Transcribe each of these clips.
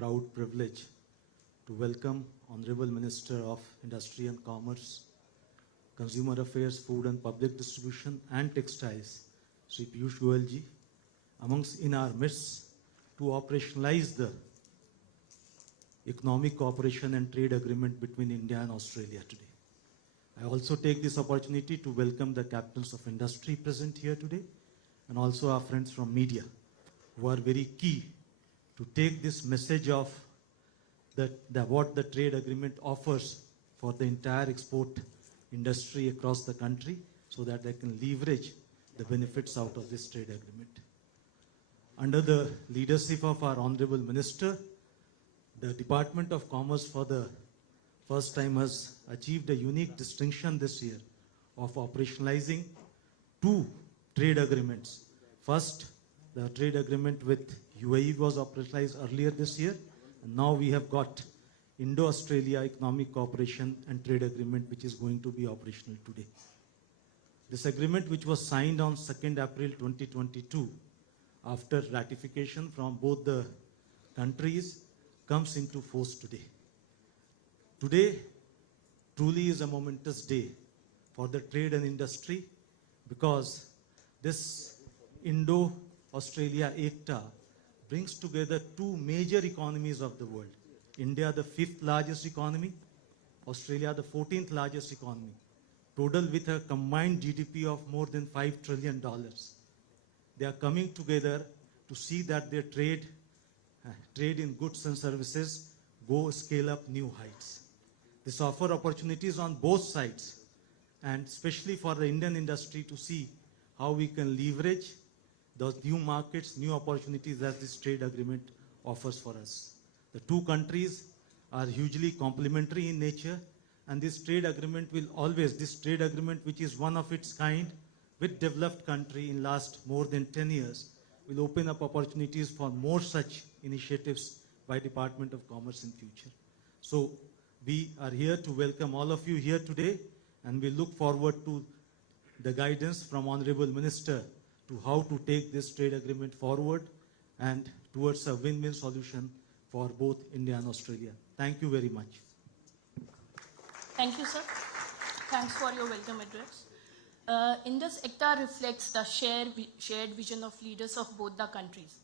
proud privilege to welcome Honorable Minister of Industry and Commerce, Consumer Affairs, Food and Public Distribution and Textiles, Sri Piyush Goyal ji, in our midst to operationalize the Economic Cooperation and Trade Agreement between India and Australia today. I also take this opportunity to welcome the captains of industry present here today and also our friends from media who are very key to take this message of what the trade agreement offers for the entire export industry across the country so that they can leverage the benefits out of this trade agreement. Under the leadership of our Honorable Minister, the Department of Commerce for the first time has achieved a unique distinction this year of operationalizing 2 trade agreements. First, the trade agreement with UAE was operationalized earlier this year, and now we have got Indo-Australia Economic Cooperation and Trade Agreement, which is going to be operational today. This agreement, which was signed on 2nd April 2022, after ratification from both the countries, comes into force today. Today truly is a momentous day for the trade and industry because this Indo-Australia ECTA brings together 2 major economies of the world. India, the 5th largest economy, Australia, the 14th largest economy, total with a combined GDP of more than $5 trillion. They are coming together to see that their trade in goods and services go scale up new heights. This offers opportunities on both sides, and especially for the Indian industry to see how we can leverage those new markets, new opportunities that this trade agreement offers for us. The 2 countries are hugely complementary in nature, and this trade agreement which is one of its kind with developed country in last more than 10 years, will open up opportunities for more such initiatives by Department of Commerce in future. So we are here to welcome all of you here today, and we look forward to the guidance from Honorable Minister to how to take this trade agreement forward and towards a win-win solution for both India and Australia. Thank you very much. Thank you, sir. Thanks for your welcome address. Indus ECTA reflects the shared vision of leaders of both the countries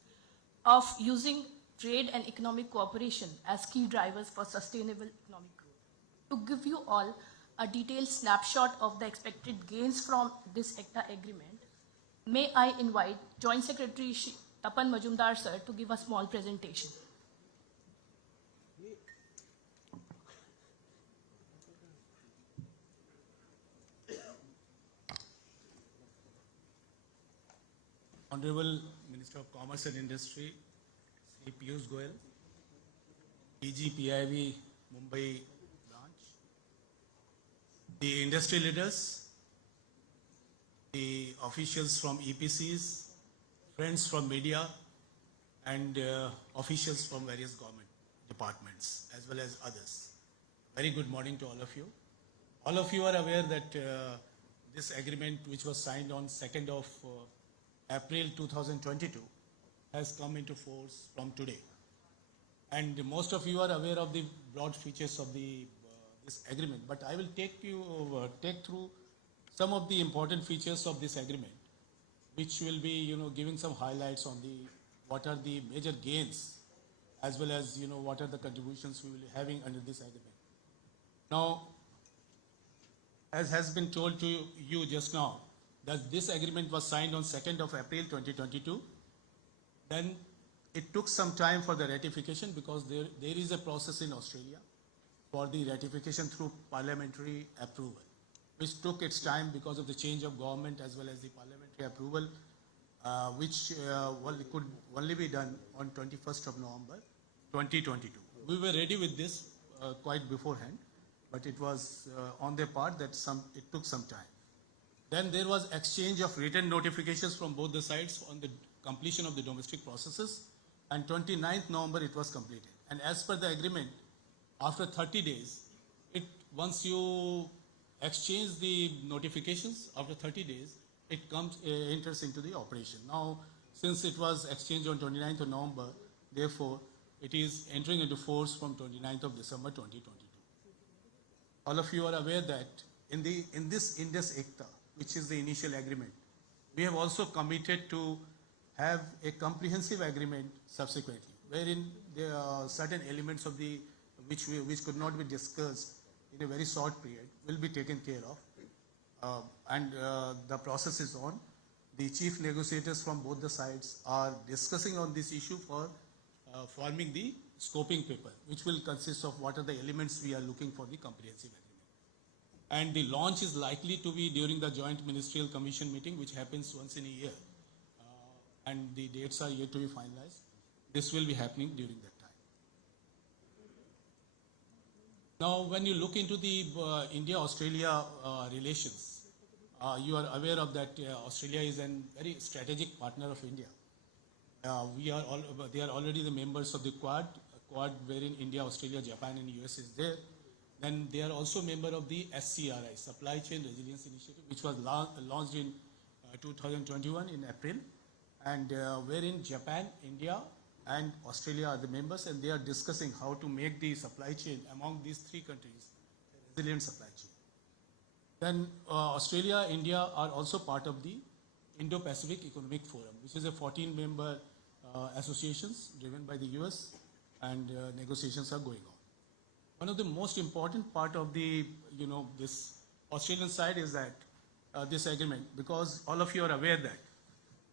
of using trade and economic cooperation as key drivers for sustainable economic growth. To give you all a detailed snapshot of the expected gains from this ECTA agreement, may I invite Joint Secretary Tapan Majumdar sir to give a small presentation. Honorable Minister of Commerce and Industry, Sri Piyush Goyal, DG PIB Mumbai branch, the industry leaders, the officials from EPCs, friends from media, and officials from various government departments, as well as others. Very good morning to all of you. All of you are aware that this agreement, which was signed on 2nd of April 2022, has come into force from today. And most of you are aware of the broad features of this agreement, but I will take through some of the important features of this agreement, which will be, giving some highlights on what are the major gains, as well as, what are the contributions we will be having under this agreement. Now, as has been told to you just now, that this agreement was signed on 2nd of April 2022. Then it took some time for the ratification because there is a process in Australia for the ratification through parliamentary approval, which took its time because of the change of government as well as the parliamentary approval, which could only be done on 21st of November 2022. We were ready with this quite beforehand, but it was on their part that it took some time. Then there was exchange of written notifications from both the sides on the completion of the domestic processes, and 29th November it was completed. And as per the agreement, after 30 days, once you exchange the notifications, after 30 days, it enters into the operation. Now, since it was exchanged on 29th of November, therefore, It is entering into force from 29th of December 2022. All of you are aware that in this Indus ECTA, which is the initial agreement, we have also committed to have a comprehensive agreement subsequently, wherein there are certain elements of the which could not be discussed in a very short period will be taken care of, and the process is on. The chief negotiators from both the sides are discussing on this issue for forming the scoping paper, which will consist of what are the elements we are looking for the comprehensive agreement. And the launch is likely to be during the joint ministerial commission meeting, which happens once in a year. And the dates are yet to be finalized. This will be happening during that time. Now, when you look into the India-Australia relations, you are aware of that Australia is a very strategic partner of India. They are already the members of the Quad wherein India, Australia, Japan and US is there. Then they are also member of the SCRI, Supply Chain Resilience Initiative, which was launched in 2021 in April, and wherein Japan, India and Australia are the members, and they are discussing how to make the supply chain among these three countries a resilient supply chain. Then Australia, India are also part of the Indo-Pacific Economic Forum, which is a 14-member associations driven by the US, and negotiations are going on. One of the most important part of the, this Australian side is that this agreement, because all of you are aware that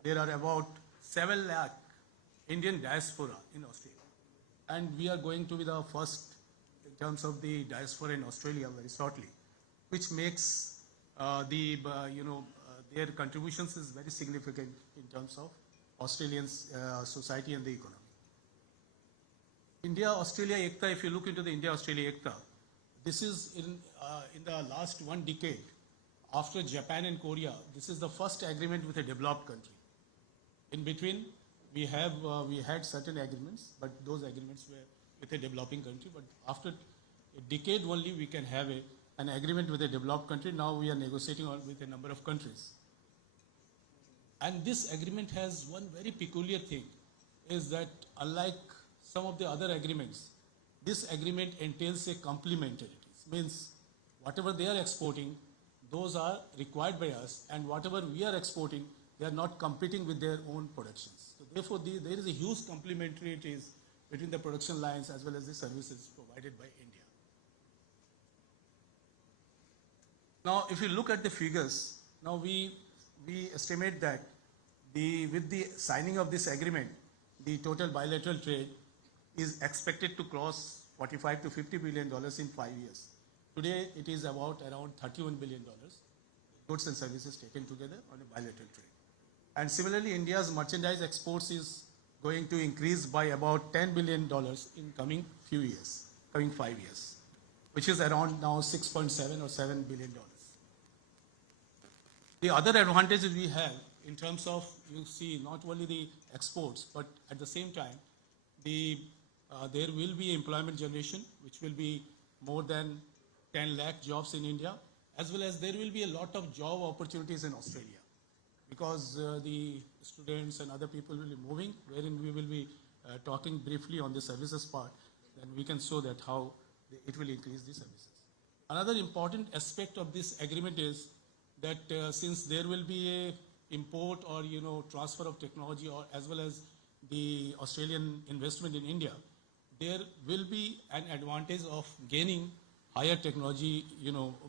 there are about 7 lakh Indian diaspora in Australia. And we are going to be the first in terms of the diaspora in Australia very shortly, which makes their contributions is very significant in terms of Australian society and the economy. India-Australia ECTA, if you look into the India-Australia ECTA, this is in the last 1 decade, after Japan and Korea, this is the first agreement with a developed country. In between, we had certain agreements, but those agreements were with a developing country. But after a decade only, we can have an agreement with a developed country. Now we are negotiating with a number of countries. And this agreement has one very peculiar thing, is that unlike some of the other agreements, this agreement entails a complementarity. Means whatever they are exporting, those are required by us, and whatever we are exporting, they are not competing with their own productions. So therefore, there is a huge complementarity between the production lines as well as the services provided by India. Now, if you look at the figures, now we estimate that with the signing of this agreement, the total bilateral trade is expected to cross $45 to $50 billion in 5 years. Today, it is around $31 billion, goods and services taken together on a bilateral trade. And similarly, India's merchandise exports is going to increase by about $10 billion in coming 5 years, which is around now $6.7 or $7 billion. The other advantages we have in terms of, you see, not only the exports, but at the same time, there will be employment generation, which will be more than 10 lakh jobs in India, as well as there will be a lot of job opportunities in Australia, because the students and other people will be moving, wherein we will be talking briefly on the services part, then we can show that how it will increase the services. Another important aspect of this agreement is that since there will be a import or transfer of technology, or as well as the Australian investment in India, there will be an advantage of gaining higher technology,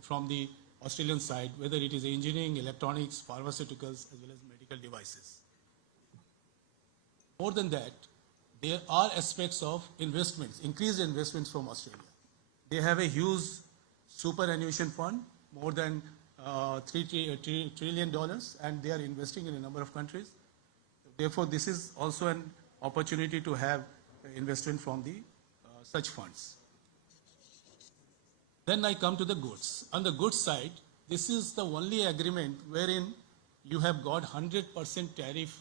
from the Australian side, whether it is engineering, electronics, pharmaceuticals, as well as medical devices. More than that, there are aspects of investments, increased investments from Australia. They have a huge superannuation fund, more than $3 trillion, and they are investing in a number of countries. Therefore, this is also an opportunity to have investment from the such funds. Then I come to the goods. On the goods side, this is the only agreement wherein you have got 100% tariff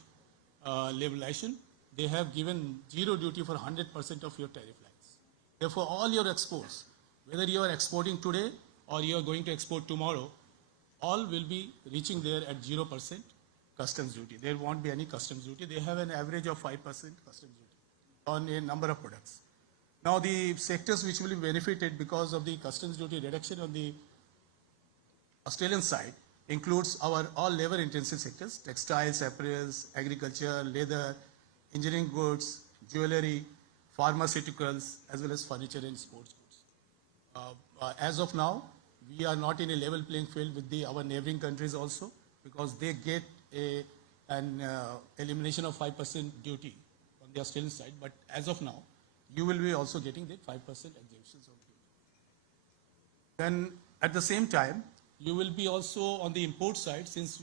liberalization. They have given zero duty for 100% of your tariff lines. Therefore, all your exports, whether you are exporting today or you are going to export tomorrow, all will be reaching there at 0% customs duty. There won't be any customs duty. They have an average of 5% customs duty. on a number of products. Now, the sectors which will be benefited because of the customs duty reduction on the Australian side includes our all labor-intensive sectors: textiles, apparels, agriculture, leather, engineering goods, jewelry, pharmaceuticals, as well as furniture and sports goods. As of now, we are not in a level playing field with our neighboring countries also, because they get an elimination of 5% duty on the Australian side. But as of now, you will be also getting the 5% exemptions of duty. Then at the same time, you will be also on the import side, since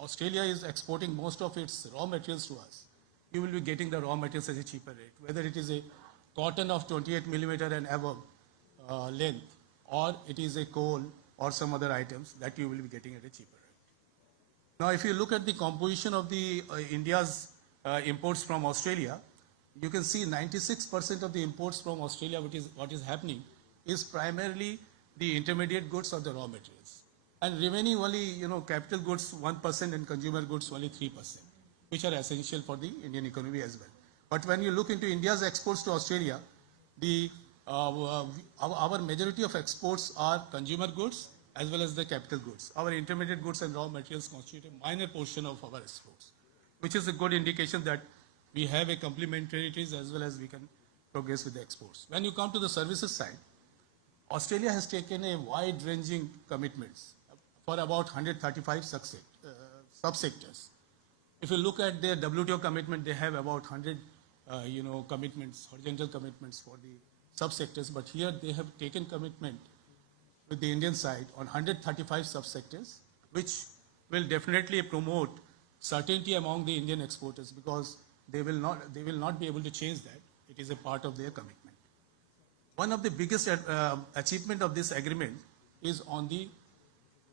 Australia is exporting most of its raw materials to us. You will be getting the raw materials at a cheaper rate, whether it is a cotton of 28 millimeter and above length, or it is a coal or some other items that you will be getting at a cheaper rate. Now, if you look at the composition of the India's imports from Australia, you can see 96% of the imports from Australia, what is happening, is primarily the intermediate goods or the raw materials, and remaining only capital goods 1% and consumer goods only 3%, which are essential for the Indian economy as well. But when you look into India's exports to Australia, our majority of exports are consumer goods as well as the capital goods. Our intermediate goods and raw materials constitute a minor portion of our exports, which is a good indication that we have a complementarities as well as we can progress with the exports. When you come to the services side, Australia has taken a wide-ranging commitments for about 135 subsectors. If you look at their WTO commitment, they have about 100 commitments, horizontal commitments for the subsectors, but here they have taken commitment with the Indian side on 135 subsectors, which will definitely promote certainty among the Indian exporters, because they will not be able to change that. It is a part of their commitment. One of the biggest achievement of this agreement is on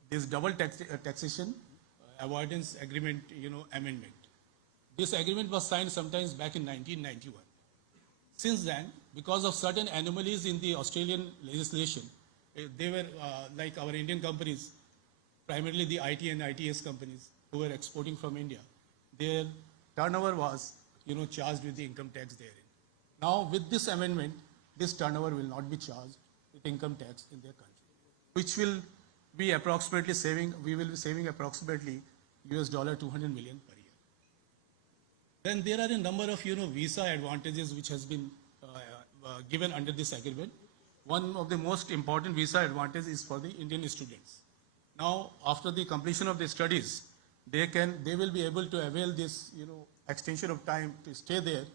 this double taxation avoidance agreement amendment. This agreement was signed sometimes back in 1991. Since then, because of certain anomalies in the Australian legislation, they were like our Indian companies, primarily the IT and ITS companies who were exporting from India, their turnover was charged with the income tax therein. Now, with this amendment, this turnover will not be charged with income tax in their country, which will be approximately we will be saving approximately $200 million per year. Then there are a number of visa advantages which has been given under this agreement. One of the most important visa advantages is for the Indian students. Now, after the completion of the studies, they will be able to avail this extension of time to stay there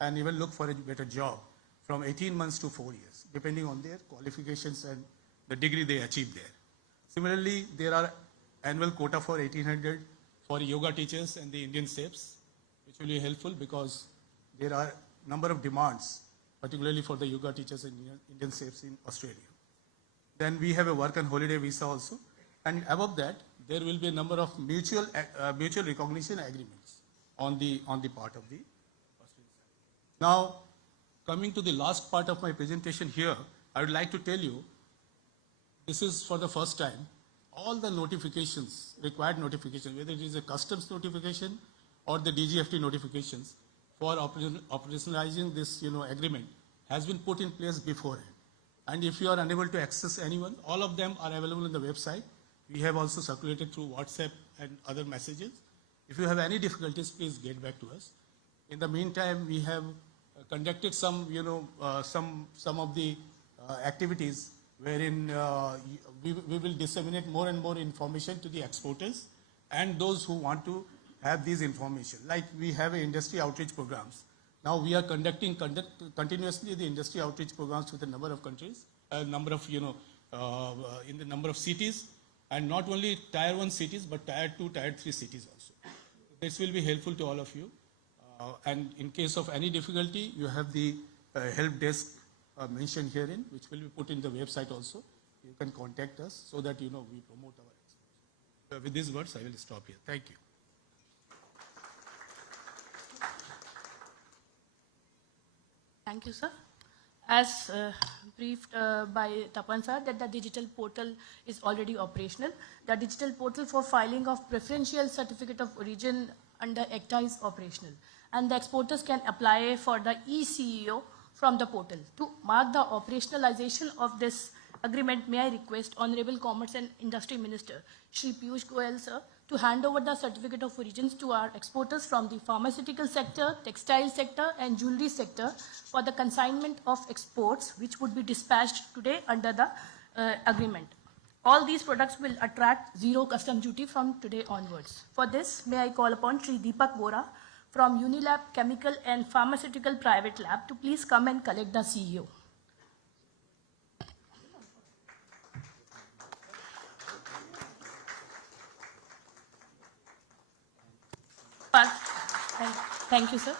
and even look for a better job from 18 months to 4 years, depending on their qualifications and the degree they achieve there. Similarly, there are annual quota for 1,800 for yoga teachers and the Indian SEPs, which will be helpful because there are number of demands, particularly for the yoga teachers and Indian SEPs in Australia. Then we have a work and holiday visa also, and above that, there will be a number of mutual recognition agreements on the part of the Australian side. Now, coming to the last part of my presentation here, I would like to tell you, this is for the first time, all the notifications, required notifications, whether it is a customs notification or the DGFT notifications for operationalizing this agreement has been put in place beforehand. And if you are unable to access anyone, all of them are available on the website. We have also circulated through WhatsApp and other messages. If you have any difficulties, please get back to us. In the meantime, we have conducted some of the activities wherein we will disseminate more and more information to the exporters and those who want to have these information. Like we have industry outreach programs. Now we are conducting continuously the industry outreach programs with a number of countries, in the number of cities, and not only tier 1 cities, but tier 2, tier 3 cities also. This will be helpful to all of you. And in case of any difficulty, you have the help desk mentioned herein, which will be put in the website also. You can contact us so that we promote our exports. With these words, I will stop here. Thank you. Thank you, sir. As briefed by Tapan sir, that the digital portal is already operational. The digital portal for filing of preferential certificate of origin under ECTA is operational. and the exporters can apply for the ECEO from the portal. To mark the operationalization of this agreement, may I request Honorable Commerce and Industry Minister, Shri Piyush Goyal, sir, to hand over the certificate of origins to our exporters from the pharmaceutical sector, textile sector, and jewelry sector for the consignment of exports, which would be dispatched today under the agreement. All these products will attract zero custom duty from today onwards. For this, may I call upon Shri Deepak Bora from Unilab Chemical and Pharmaceutical Private Lab to please come and collect the CEO. Thank you, sir.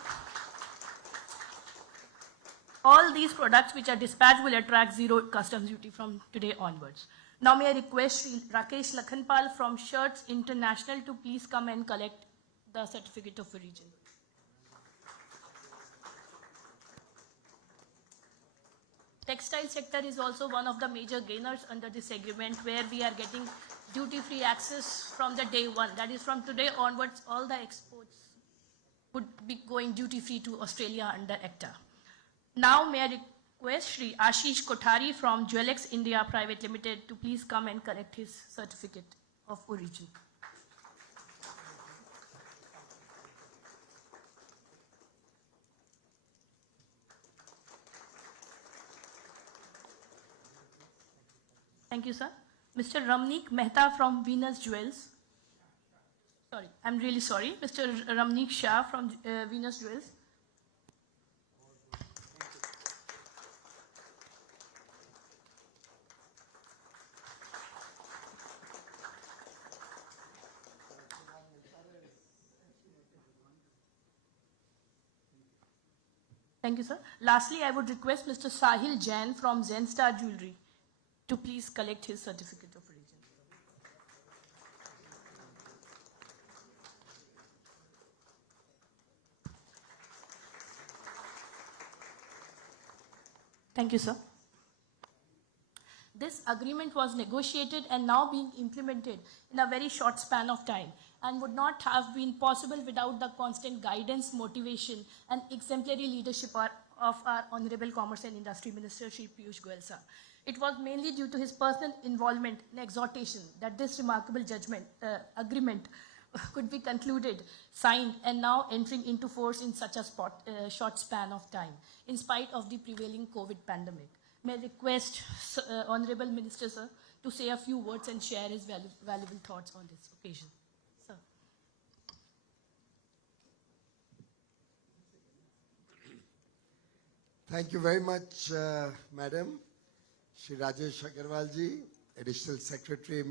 All these products which are dispatched will attract zero customs duty from today onwards. Now may I request Shri Rakesh Lakhanpal from Shirts International to please come and collect the certificate of origin. Textile sector is also one of the major gainers under this agreement, where we are getting duty-free access from the day one. That is, from today onwards, all the exports would be going duty-free to Australia under ECTA. Now may I request Shri Ashish Kothari from Jewelex India Private Limited to please come and collect his certificate of origin. Thank you, sir. Mr. Ramneek Mehta from Venus Jewels. Sorry, I'm really sorry. Mr. Ramneek Shah from Venus Jewels. Thank you, sir. Lastly, I would request Mr. Sahil Jain from Zen Star Jewelry to please collect his certificate of origin. Thank you, sir. This agreement was negotiated and now being implemented in a very short span of time, and would not have been possible without the constant guidance, motivation, and exemplary leadership of our Honorable Commerce and Industry Minister, Shri Piyush Goyal, sir. It was mainly due to his personal involvement and exhortation that this remarkable agreement could be concluded, signed, and now entering into force in such a short span of time, in spite of the prevailing COVID pandemic. May I request Honorable Minister, sir, to say a few words and share his valuable thoughts on this occasion. Sir. Thank you very much, Madam. Shri Rajesh Agarwal ji, Additional Secretary,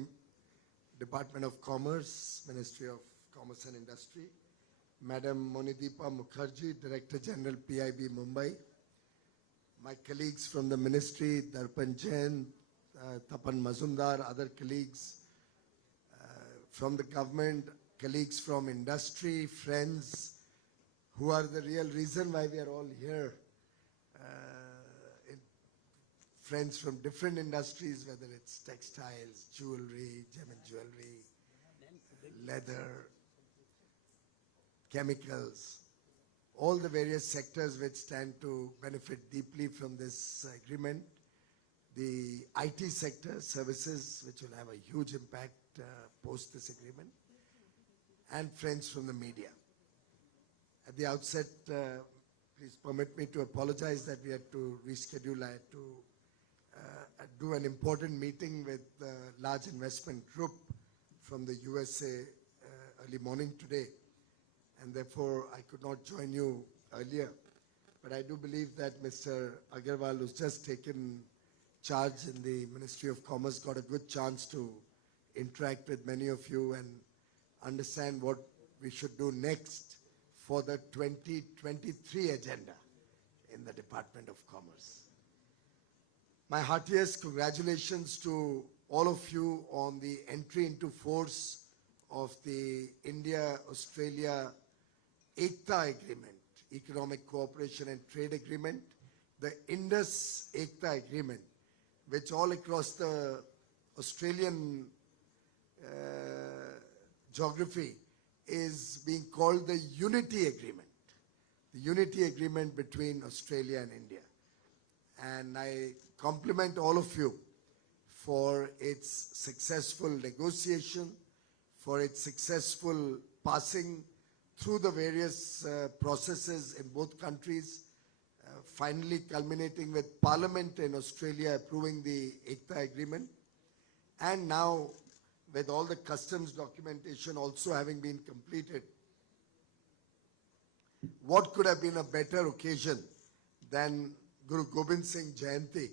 Department of Commerce, Ministry of Commerce and Industry. Madam Monideepa Mukherjee, Director General PIB Mumbai. My colleagues from the Ministry, Darpan Jain, Tapan Mazumdar, other colleagues from the government, colleagues from industry, friends, who are the real reason why we are all here. Friends from different industries, whether it's textiles, jewelry, gem and jewelry, leather, chemicals, all the various sectors which stand to benefit deeply from this agreement. The IT sector, services, which will have a huge impact post this agreement, and friends from the media. At the outset, please permit me to apologize that we had to reschedule. I had to do an important meeting with a large investment group from the USA early morning today, and therefore I could not join you earlier. But I do believe that Mr. Agarwal, who's just taken charge in the Ministry of Commerce, got a good chance to interact with many of you and understand what we should do next for the 2023 agenda in the Department of Commerce. My heartiest congratulations to all of you on the entry into force of the India-Australia ECTA agreement, Economic Cooperation and Trade Agreement, the Indus ECTA agreement, which all across the Australian geography is being called the Unity Agreement. the unity agreement between Australia and India. And I compliment all of you for its successful negotiation, for its successful passing through the various processes in both countries, finally culminating with Parliament in Australia approving the ECTA agreement, and now with all the customs documentation also having been completed. What could have been a better occasion than Guru Gobind Singh Jayanti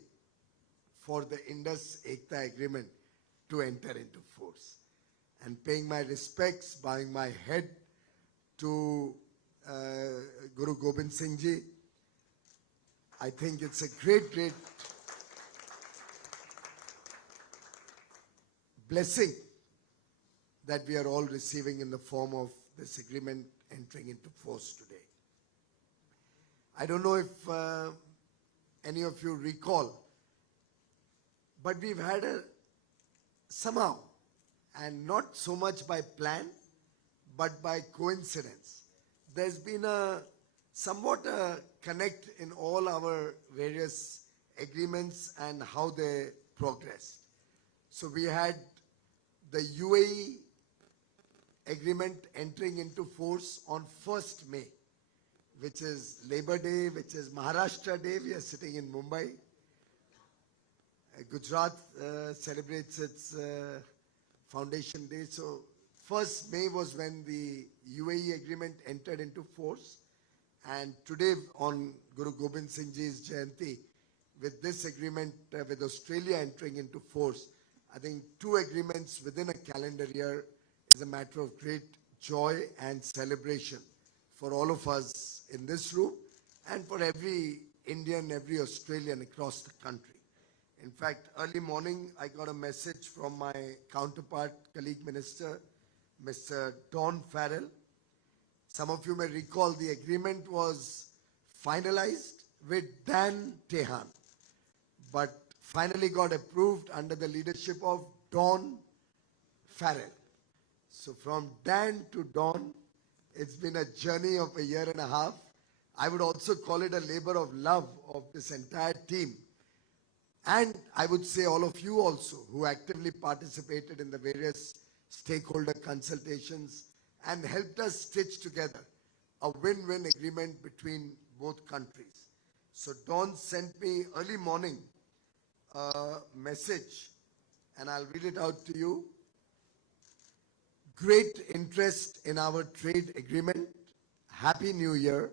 for the Indus ECTA agreement to enter into force? And paying my respects, bowing my head to Guru Gobind Singh Ji, I think it's a great, great blessing that we are all receiving in the form of this agreement entering into force today. I don't know if any of you recall, but we've had somehow, and not so much by plan, but by coincidence, there's been somewhat a connect in all our various agreements and how they progressed. So we had the UAE agreement entering into force on 1st May, which is Labor Day, which is Maharashtra Day. We are sitting in Mumbai. Gujarat celebrates its Foundation Day. So 1st May was when the UAE agreement entered into force. And today on Guru Gobind Singh Ji's Jayanti, with this agreement with Australia entering into force, I think 2 agreements within a calendar year is a matter of great joy and celebration for all of us in this room and for every Indian, every Australian across the country. In fact, early morning, I got a message from my counterpart, colleague minister, Mr. Don Farrell. Some of you may recall the agreement was finalized with Dan Tehan, but finally got approved under the leadership of Don Farrell. So from Dan to Don, it's been a journey of a year and a half. I would also call it a labor of love of this entire team. And I would say all of you also who actively participated in the various stakeholder consultations and helped us stitch together a win-win agreement between both countries. So Don sent me early morning a message, and I'll read it out to you. Great interest in our trade agreement. Happy New Year.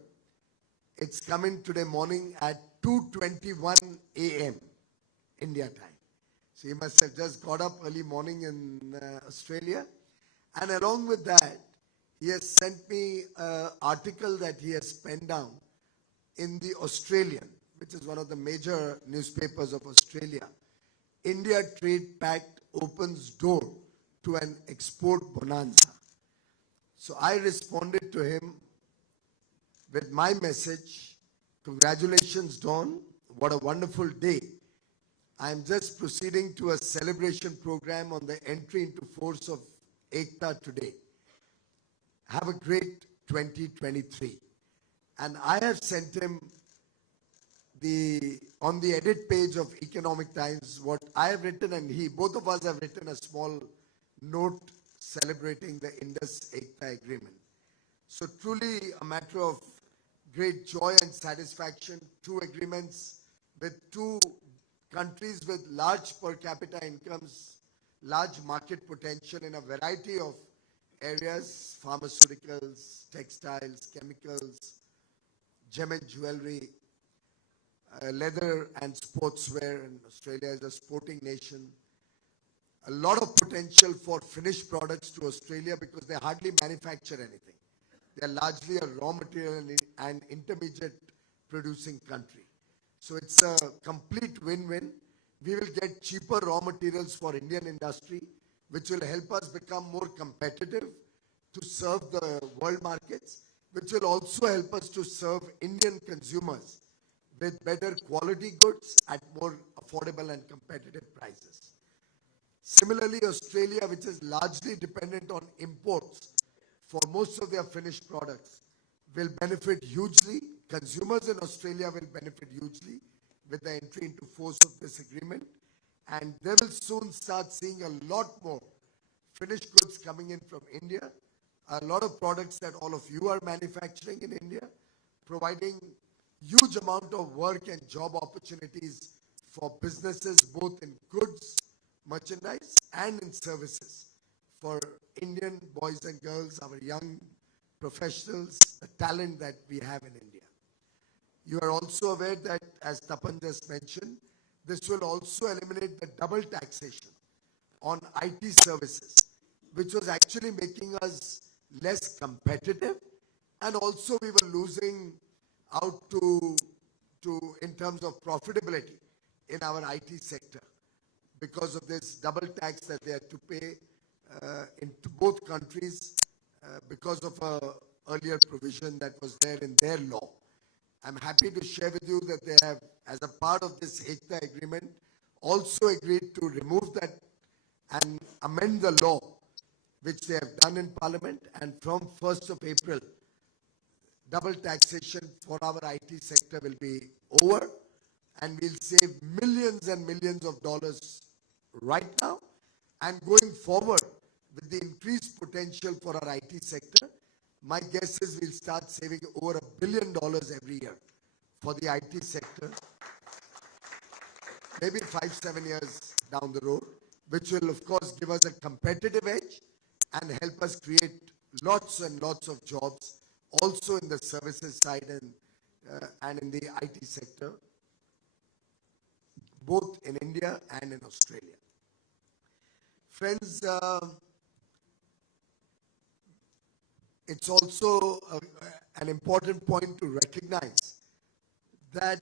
It's coming today morning at 2:21 a.m. India time. So he must have just got up early morning in Australia. And along with that, he has sent me an article that he has penned down in the Australian, which is one of the major newspapers of Australia. India Trade Pact opens door to an export bonanza. So I responded to him with my message. Congratulations, Don. What a wonderful day. I'm just proceeding to a celebration program on the entry into force of ECTA today. Have a great 2023. And I have sent him on the edit page of Economic Times what I have written, and both of us have written a small note celebrating the Indus ECTA agreement. So truly a matter of great joy and satisfaction. 2 agreements with 2 countries with large per capita incomes, large market potential in a variety of areas: pharmaceuticals, textiles, chemicals, gem and jewelry, leather and sportswear. And Australia is a sporting nation. A lot of potential for finished products to Australia because they hardly manufacture anything. They are largely a raw material and intermediate producing country. So it's a complete win-win. We will get cheaper raw materials for Indian industry, which will help us become more competitive to serve the world markets, which will also help us to serve Indian consumers with better quality goods at more affordable and competitive prices. Similarly, Australia, which is largely dependent on imports for most of their finished products, will benefit hugely. Consumers in Australia will benefit hugely with the entry into force of this agreement. And they will soon start seeing a lot more finished goods coming in from India, a lot of products that all of you are manufacturing in India, providing huge amount of work and job opportunities for businesses both in goods, merchandise and in services for Indian boys and girls, our young professionals, the talent that we have in India. You are also aware that, as Tapan just mentioned, this will also eliminate the double taxation on IT services, which was actually making us less competitive, and also we were losing out to in terms of profitability in our IT sector because of this double tax that they had to pay in both countries because of a earlier provision that was there in their law. I'm happy to share with you that they have, as a part of this ECTA agreement, also agreed to remove that and amend the law, which they have done in Parliament, and from 1st of April, double taxation for our IT sector will be over, and we'll save millions and millions of dollars right now, and going forward with the increased potential for our IT sector, my guess is we'll start saving over $1 billion every year for the IT sector, maybe 5-7 years down the road, which will of course give us a competitive edge and help us create lots and lots of jobs also in the services side and in the IT sector, both in India and in Australia. Friends, it's also an important point to recognize that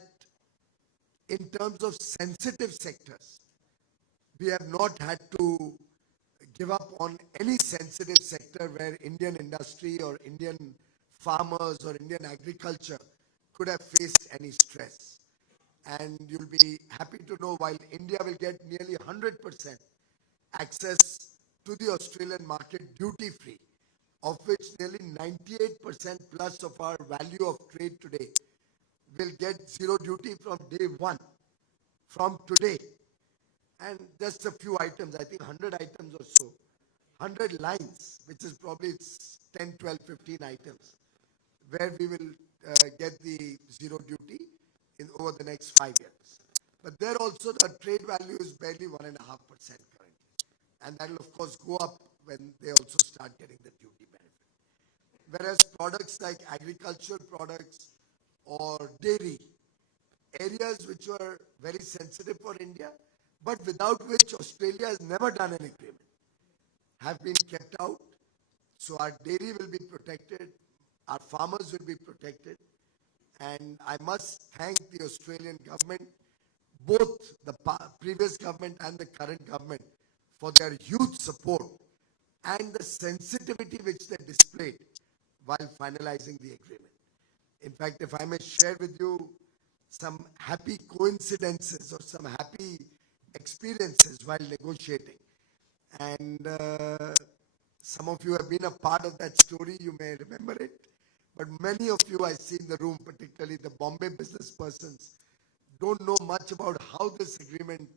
in terms of sensitive sectors, we have not had to give up on any sensitive sector where Indian industry or Indian farmers or Indian agriculture could have faced any stress. And you'll be happy to know while India will get nearly 100% access to the Australian market duty-free, of which nearly 98% plus of our value of trade today will get zero duty from day one, from today. And just a few items, I think 100 items or so, 100 lines, which is probably 10, 12, 15 items, where we will get the zero duty in over the next 5 years. But there also the trade value is barely 1.5% currently. And that will of course go up when they also start getting the duty benefit. Whereas products like agricultural products or dairy, areas which were very sensitive for India, but without which Australia has never done an agreement, have been kept out. So our dairy will be protected, our farmers will be protected, and I must thank the Australian government, both the previous government and the current government, for their huge support and the sensitivity which they displayed while finalizing the agreement. In fact, if I may share with you some happy coincidences or some happy experiences while negotiating, and some of you have been a part of that story, you may remember it, but many of you I see in the room, particularly the Bombay business persons, don't know much about how this agreement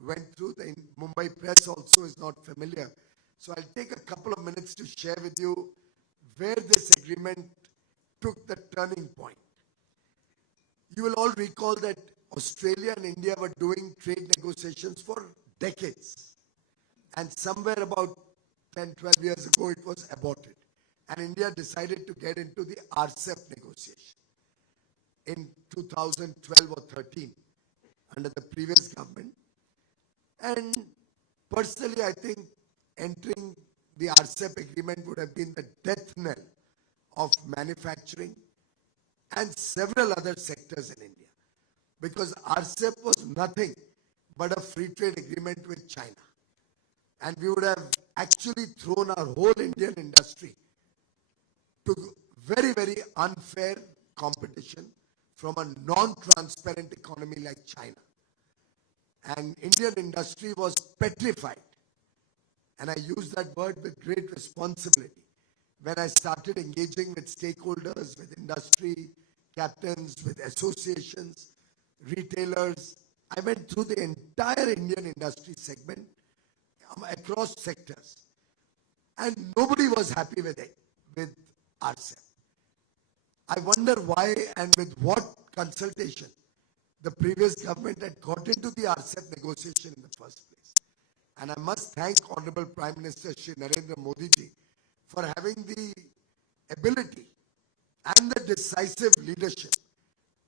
went through. The Mumbai press also is not familiar. So I'll take a couple of minutes to share with you where this agreement took the turning point. You will all recall that Australia and India were doing trade negotiations for decades. And somewhere about 10, 12 years ago, it was aborted. And India decided to get into the RCEP negotiation in 2012 or 13 under the previous government. And personally, I think entering the RCEP agreement would have been the death knell of manufacturing and several other sectors in India. Because RCEP was nothing but a free trade agreement with China. And we would have actually thrown our whole Indian industry to very, very unfair competition from a non-transparent economy like China. And Indian industry was petrified. And I use that word with great responsibility. when I started engaging with stakeholders, with industry captains, with associations, retailers. I went through the entire Indian industry segment across sectors. And nobody was happy with it, with RCEP. I wonder why and with what consultation the previous government had got into the RCEP negotiation in the first place. And I must thank Honorable Prime Minister Shri Narendra Modi ji for having the ability and the decisive leadership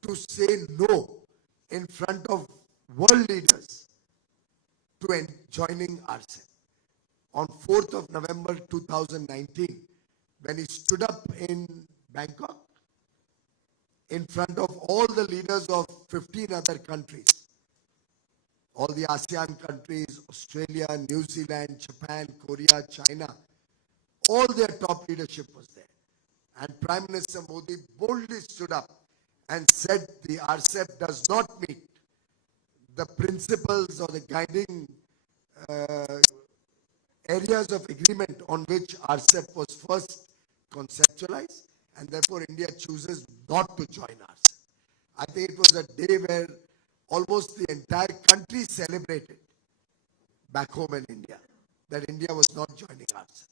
to say no in front of world leaders to joining RCEP. On 4th of November 2019, when he stood up in Bangkok, in front of all the leaders of 15 other countries, all the ASEAN countries, Australia, New Zealand, Japan, Korea, China, all their top leadership was there. And Prime Minister Modi boldly stood up and said the RCEP does not meet the principles or the guiding areas of agreement on which RCEP was first conceptualized, and therefore India chooses not to join RCEP. I think it was a day where almost the entire country celebrated back home in India that India was not joining RCEP.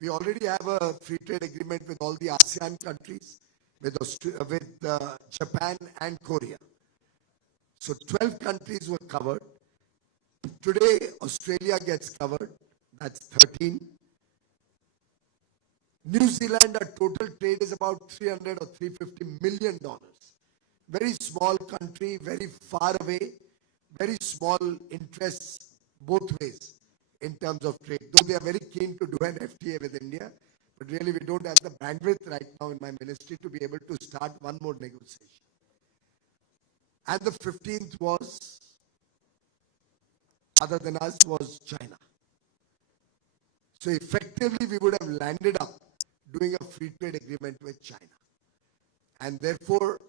We already have a free trade agreement with all the ASEAN countries, with Japan and Korea. So 12 countries were covered. Today, Australia gets covered. That's 13. New Zealand, our total trade is about $300 or $350 million. Very small country, very far away, very small interests both ways in terms of trade. Though they are very keen to do an FTA with India, but really we don't have the bandwidth right now in my ministry to be able to start one more negotiation. And the 15th was, other than us, was China. So effectively, we would have landed up doing a free trade agreement with China. And therefore,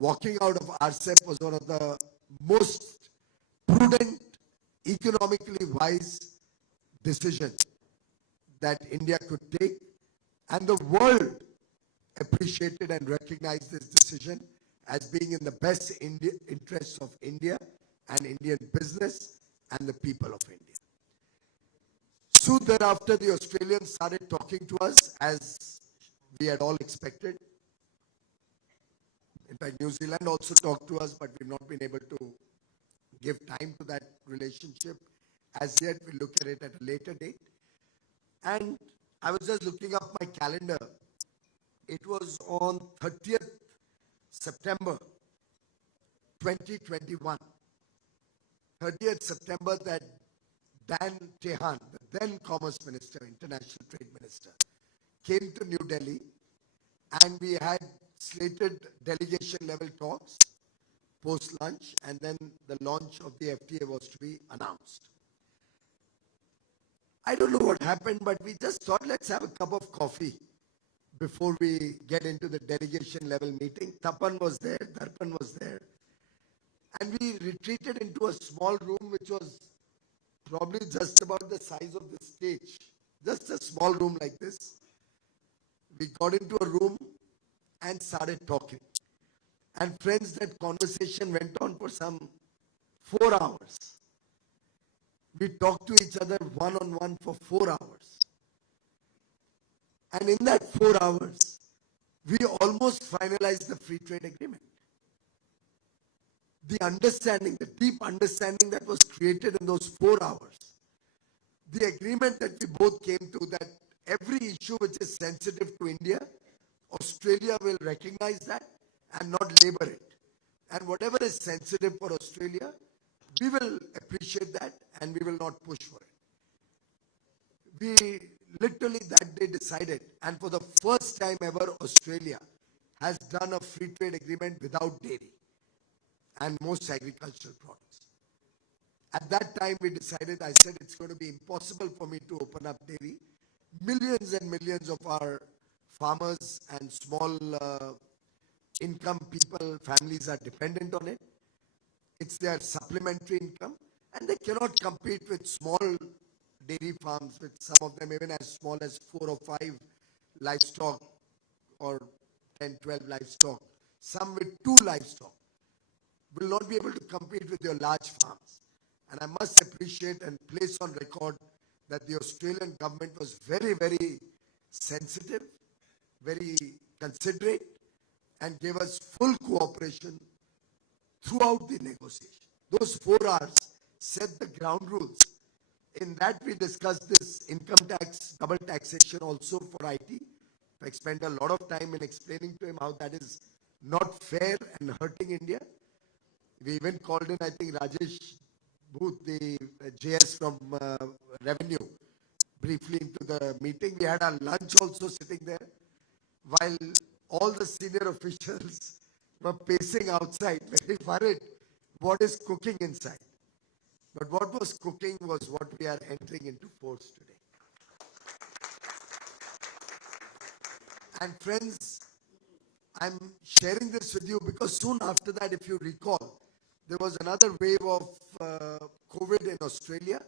walking out of RCEP was one of the most prudent, economically wise decisions that India could take. And the world appreciated and recognized this decision as being in the best interests of India and Indian business and the people of India. Soon thereafter, the Australians started talking to us as we had all expected. In fact, New Zealand also talked to us, but we've not been able to give time to that relationship. As yet, we look at it at a later date. And I was just looking up my calendar. It was on 30th September 2021. 30th September that Dan Tehan, the then Commerce Minister, International Trade Minister, came to New Delhi, and we had slated delegation level talks post-lunch, and then the launch of the FTA was to be announced. I don't know what happened, but we just thought, let's have a cup of coffee before we get into the delegation level meeting. Tapan was there, Darpan was there, and we retreated into a small room which was probably just about the size of the stage, just a small room like this. We got into a room and started talking. And friends, that conversation went on for some 4 hours. We talked to each other one-on-one for 4 hours. And in that 4 hours, we almost finalized the free trade agreement. The understanding, the deep understanding that was created in those 4 hours, the agreement that we both came to, that every issue which is sensitive to India, Australia will recognize that and not labor it. And whatever is sensitive for Australia, we will appreciate that and we will not push for it. We literally that day decided, and for the first time ever, Australia has done a free trade agreement without dairy and most agricultural products. At that time, we decided, I said, it's going to be impossible for me to open up dairy. Millions and millions of our farmers and small income people, families are dependent on it. It's their supplementary income, and they cannot compete with small dairy farms, with some of them even as small as 4 or 5 livestock or 10, 12 livestock, some with 2 livestock, will not be able to compete with your large farms. And I must appreciate and place on record that the Australian government was very, very sensitive, very considerate, and gave us full cooperation throughout the negotiation. Those 4 hours set the ground rules. In that we discussed this income tax, double taxation also for IT. I spent a lot of time in explaining to him how that is not fair and hurting India. We even called in, I think, Rajesh Booth, the JS from Revenue, briefly into the meeting. We had our lunch also sitting there, while all the senior officials were pacing outside, very worried what is cooking inside. But what was cooking was what we are entering into force today. And friends, I'm sharing this with you because soon after that, if you recall, there was another wave of COVID in Australia,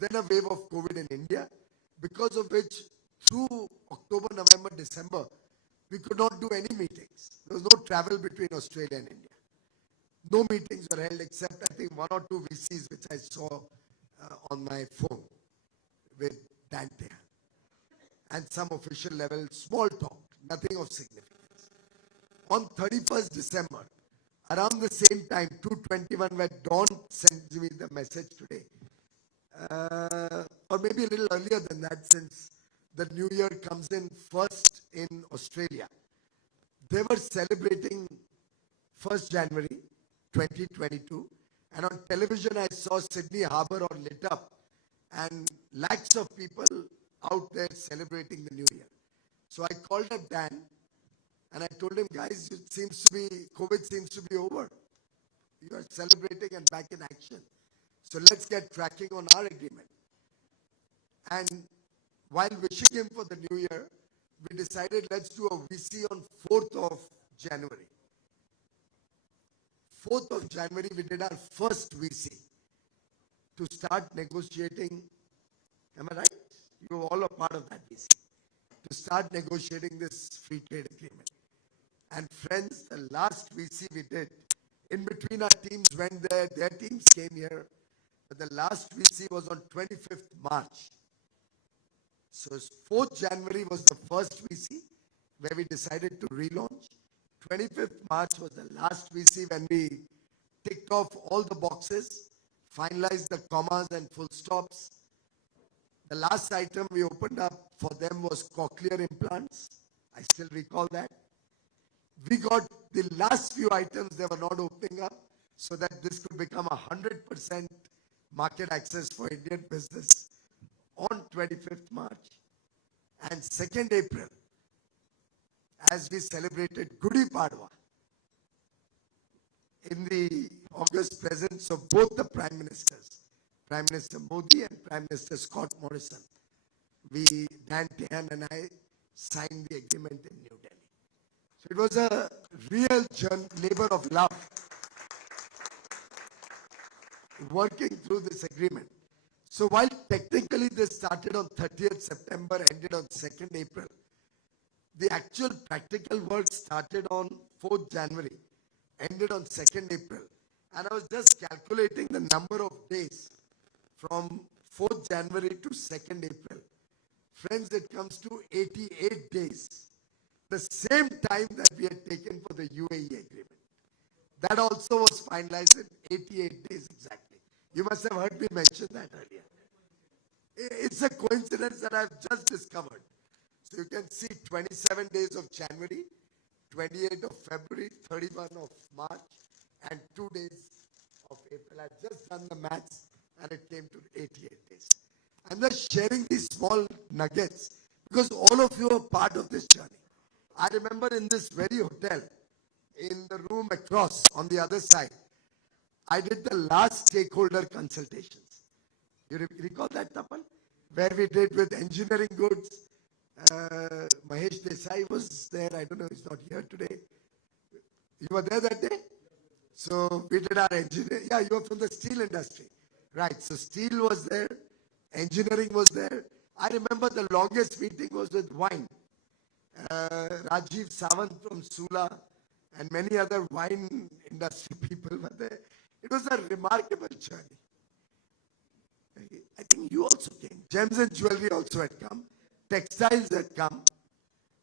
then a wave of COVID in India, because of which through October, November, December, we could not do any meetings. There was no travel between Australia and India. No meetings were held except, I think, 1 or 2 VCs which I saw on my phone with Dante. And some official level, small talk, nothing of significance. On 31st December, around the same time, 2:21, where Dawn sent me the message today, or maybe a little earlier than that, since the new year comes in first in Australia. They were celebrating 1st January 2022, and on television I saw Sydney Harbour all lit up and lakhs of people out there celebrating the new year. So I called up Dan and I told him, guys, COVID seems to be over. You are celebrating and back in action. So let's get cracking on our agreement. And while wishing him for the new year, we decided let's do a VC on 4th of January. 4th of January, we did our first VC to start negotiating. Am I right? You were all a part of that VC. To start negotiating this free trade agreement. And friends, the last VC we did, in between our teams went there, their teams came here. But the last VC was on 25th March. So 4th January was the first VC where we decided to relaunch. 25th March was the last VC when we ticked off all the boxes, finalized the commas and full stops. The last item we opened up for them was cochlear implants. I still recall that. We got the last few items they were not opening up so that this could become 100% market access for Indian business on 25th March. And 2nd April, as we celebrated Gudi Padwa in the august presence of both the Prime Ministers, Prime Minister Modi and Prime Minister Scott Morrison, Dan Tehan and I signed the agreement in New Delhi. So it was a real labor of love working through this agreement. So while technically this started on 30th September, ended on 2nd April, the actual practical work started on 4th January, ended on 2nd April. And I was just calculating the number of days from 4th January to 2nd April. Friends, it comes to 88 days. The same time that we had taken for the UAE agreement. That also was finalized in 88 days exactly. You must have heard me mention that earlier. It's a coincidence that I've just discovered. So you can see 27 days of January, 28 of February, 31 of March, and 2 days of April. I've just done the maths and it came to 88 days. I'm just sharing these small nuggets because all of you are part of this journey. I remember in this very hotel, in the room across on the other side, I did the last stakeholder consultations. You recall that, Tapan? Where we did with engineering goods. Mahesh Desai was there. I don't know, he's not here today. You were there that day? So we did our engineering. Yeah, you were from the steel industry. Right, so steel was there. Engineering was there. I remember the longest meeting was with wine. Rajiv Sawant from Sula, and many other wine industry people were there. It was a remarkable journey. I think you also came. Gems and jewelry also had come. Textiles had come.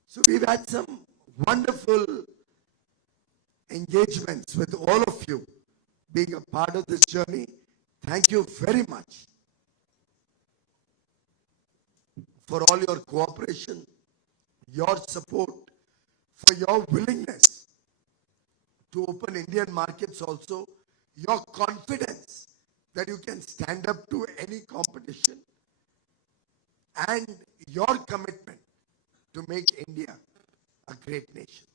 So we've had some wonderful engagements with all of you being a part of this journey. Thank you very much for all your cooperation, your support, for your willingness to open Indian markets also, your confidence that you can stand up to any competition, and your commitment to make India a great nation.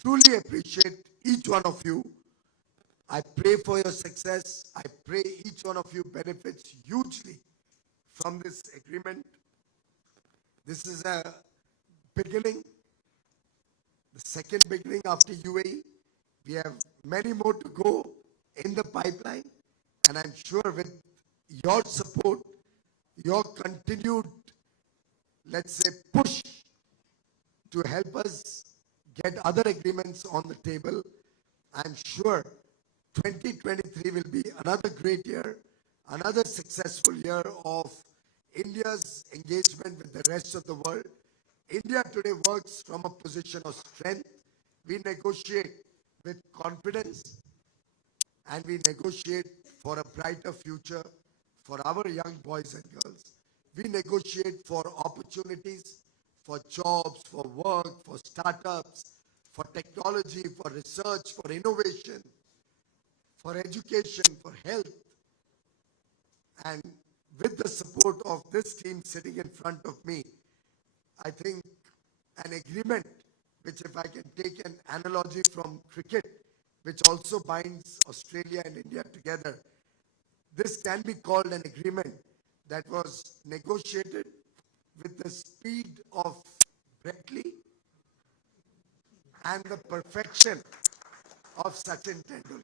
Truly appreciate each one of you. I pray for your success. I pray each one of you benefits hugely from this agreement. This is a beginning, the second beginning after UAE. We have many more to go in the pipeline, and I'm sure with your support, your continued, let's say, push to help us get other agreements on the table, I'm sure 2023 will be another great year, another successful year of India's engagement with the rest of the world. India today works from a position of strength. We negotiate with confidence, and we negotiate for a brighter future for our young boys and girls. We negotiate for opportunities, for jobs, for work, for startups, for technology, for research, for innovation, for education, for health. And with the support of this team sitting in front of me, I think an agreement, which if I can take an analogy from cricket, which also binds Australia and India together, this can be called an agreement that was negotiated with the speed of Brett Lee and the perfection of Sachin Tendulkar.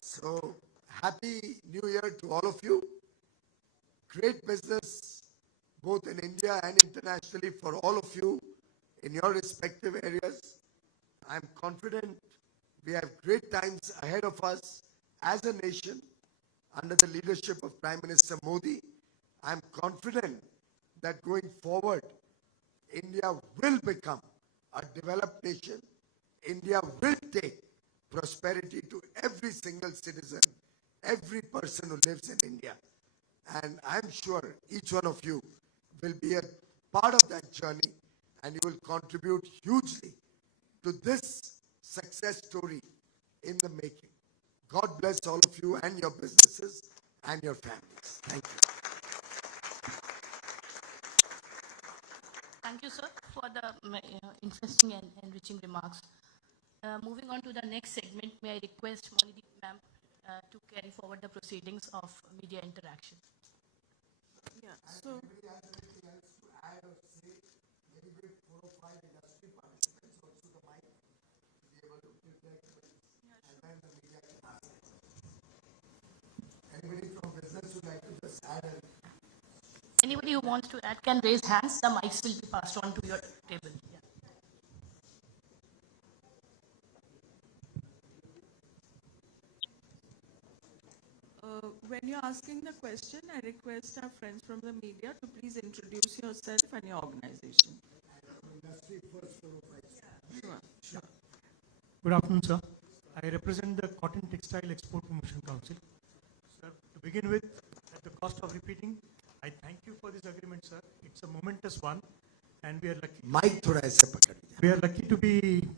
So, happy New Year to all of you. Great business, both in India and internationally, for all of you in your respective areas. I'm confident we have great times ahead of us as a nation under the leadership of Prime Minister Modi. I'm confident that going forward, India will become a developed nation. India will take prosperity to every single citizen, every person who lives in India. And I'm sure each one of you will be a part of that journey, and you will contribute hugely to this success story in the making. God bless all of you and your businesses and your families. Thank you. Thank you, sir, for the interesting and enriching remarks. Moving on to the next segment, may I request Monideep ma'am to carry forward the proceedings of media interaction. Yeah, so Anybody who wants to add can raise hands. The mics will be passed on to your table. Yeah. when you're asking the question, I request our friends from the media to please introduce yourself and your organization. Sure, sure. Good afternoon, sir. I represent the Cotton Textile Export Promotion Council. Sir, to begin with, at the cost of repeating, I thank you for this agreement, sir. It's a momentous one, and we are lucky. Mic thoda aise pakad liya. We are lucky to be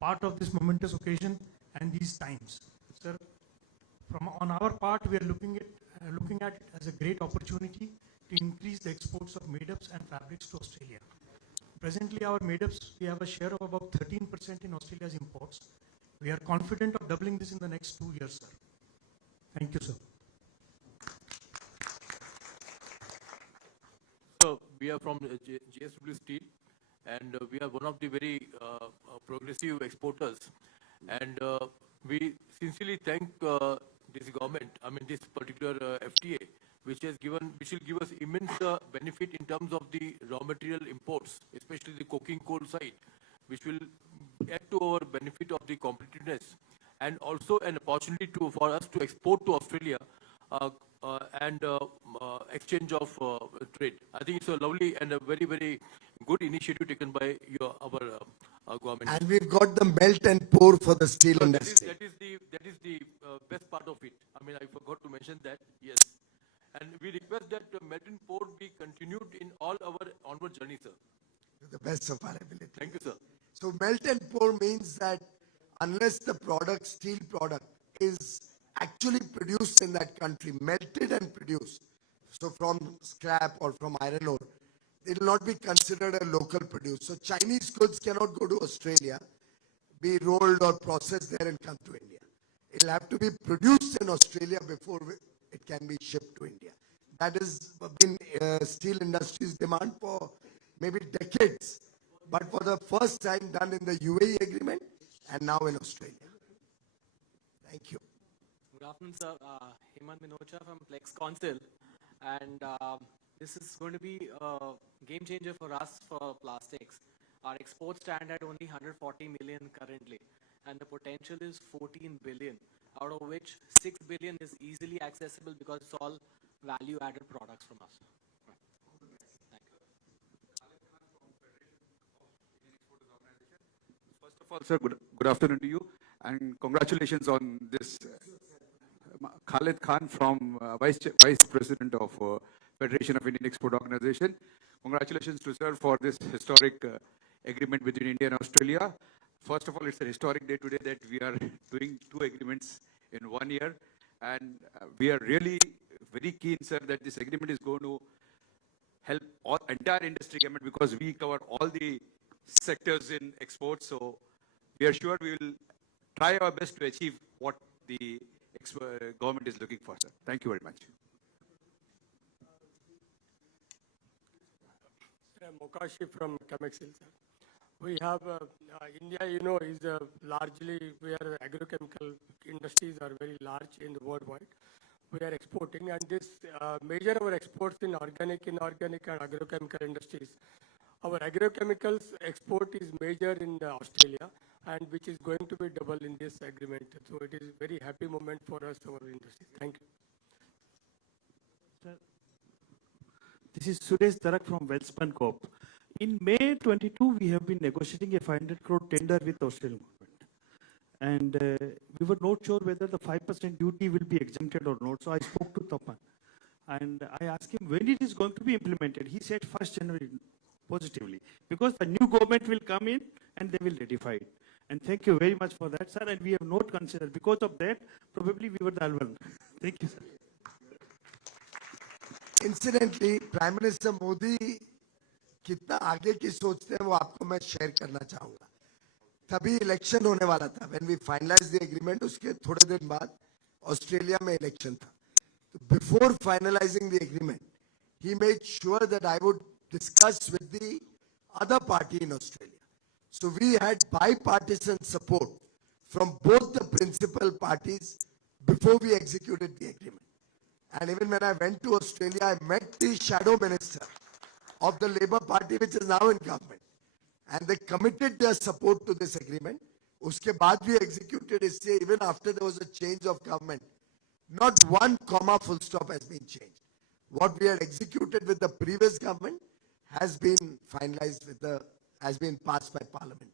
part of this momentous occasion and these times, sir. On our part, we are looking at it as a great opportunity to increase the exports of made-ups and fabrics to Australia. Presently, our made-ups, we have a share of about 13% in Australia's imports. We are confident of doubling this in the next 2 years, sir. Thank you, sir. So we are from JSW Steel, and we are one of the very progressive exporters. And we sincerely thank this government, this particular FTA, which will give us immense benefit in terms of the raw material imports, especially the coking coal side, which will add to our benefit of the competitiveness, and also an opportunity for us to export to Australia and exchange of trade. I think it's a lovely and a very, very good initiative taken by our government. And we've got the melt and pour for the steel So industry. that is the best part of it. I mean, I forgot to mention that. Yes, and we request that melt and pour be continued in all our onward journey, sir. To the best of our ability. Thank you, sir. So melt and pour means that unless the product, steel product, is actually produced in that country, melted and produced, so from scrap or from iron ore, it will not be considered a local produce. So Chinese goods cannot go to Australia, be rolled or processed there and come to India. It will have to be produced in Australia before it can be shipped to India. That has been steel industry's demand for maybe decades, but for the first time done in the UAE agreement and now in Australia. Thank you. Good afternoon, sir. Hemant Minocha from Plex Council. And this is going to be a game changer for us for plastics. Our exports stand at only 140 million currently, and the potential is 14 billion, out of which 6 billion is easily accessible because it's all value-added products from us. Thank you. First of all, sir, good afternoon to you, and congratulations on this. Khalid Khan from Vice President of Federation of Indian Export Organization. Congratulations to sir for this historic agreement between India and Australia. First of all, it's a historic day today that we are doing 2 agreements in 1 year, and we are really very keen, sir, that this agreement is going to help all entire industry government, because we cover all the sectors in exports. So we are sure we will try our best to achieve what the government is looking for, sir. Thank you very much. Mokashi from Chemexil, sir. We have India, is largely where agrochemical industries are very large in the worldwide. We are exporting, and this major our exports in organic, inorganic, and agrochemical industries. Our agrochemicals export is major in Australia, and which is going to be double in this agreement. So it is very happy moment for us, our industry. Thank you. Sir, this is Suresh Darak from Wellspun Corp. In May 22, we have been negotiating a 500 crore tender with Australian government. And we were not sure whether the 5% duty will be exempted or not. So I spoke to Tapan. And I asked him when it is going to be implemented. He said 1st January positively. Because the new government will come in and they will ratify it. And thank you very much for that, sir. And we have not considered. Because of that, probably we were the L1. Thank you, sir. Incidentally, Prime Minister Modi कितना आगे की सोचते हैं वो आपको मैं share करना चाहूंगा. तभी इलेक्शन होने वाला था. When we finalized the agreement, उसके थोड़े दिन बाद ऑस्ट्रेलिया में इलेक्शन था. Before finalizing the agreement, he made sure that I would discuss with the other party in Australia. So we had bipartisan support from both the principal parties before we executed the agreement. And even when I went to Australia, I met the shadow minister of the Labour Party, which is now in government. And they committed their support to this agreement. Uske baad we executed it, even after there was a change of government. Not one comma full stop has been changed. What we had executed with the previous government has been finalized has been passed by Parliament.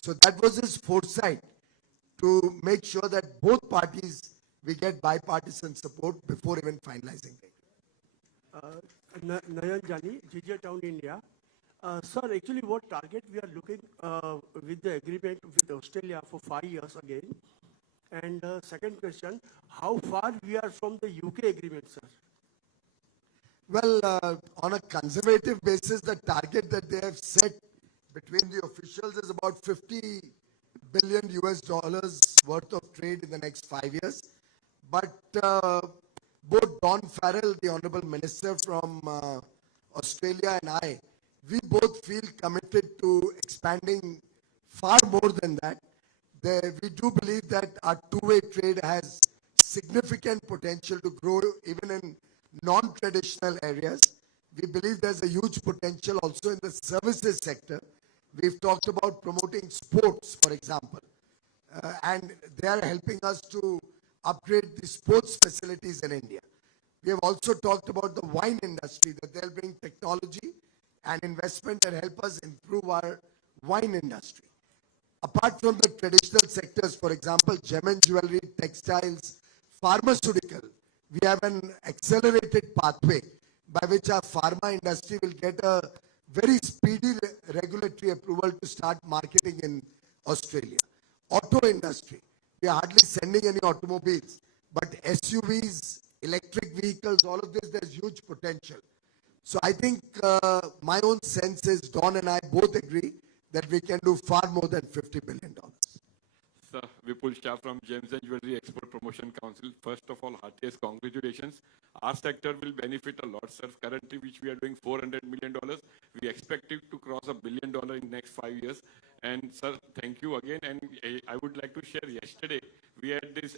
So that was his foresight to make sure that both parties we get bipartisan support before even finalizing it. Nayan Jani, GJ Town, India. Sir, actually what target we are looking with the agreement with Australia for 5 years again? And second question, how far we are from the UK agreement, sir? Well, on a conservative basis, the target that they have set between the officials is about $50 billion worth of trade in the next 5 years. But both Don Farrell, the Honourable Minister from Australia, and I, we both feel committed to expanding far more than that. We do believe that our two-way trade has significant potential to grow even in non-traditional areas. We believe there's a huge potential also in the services sector. We've talked about promoting sports, for example, and they are helping us to upgrade the sports facilities in India. We have also talked about the wine industry, that they'll bring technology and investment and help us improve our wine industry. Apart from the traditional sectors, for example, gem and jewelry, textiles, pharmaceutical, we have an accelerated pathway by which our pharma industry will get a very speedy regulatory approval to start marketing in Australia. Auto industry, we are hardly sending any automobiles, but SUVs, electric vehicles, all of this, there's huge potential. So I think my own sense is, Don and I both agree that we can do far more than $50 billion. Sir, Vipul Shah from Gems and Jewelry Export Promotion Council. First of all, heartiest congratulations. Our sector will benefit a lot, sir. Currently, which we are doing $400 million, we expect it to cross $1 billion in next 5 years. And sir, thank you again. And I would like to share, yesterday, we had this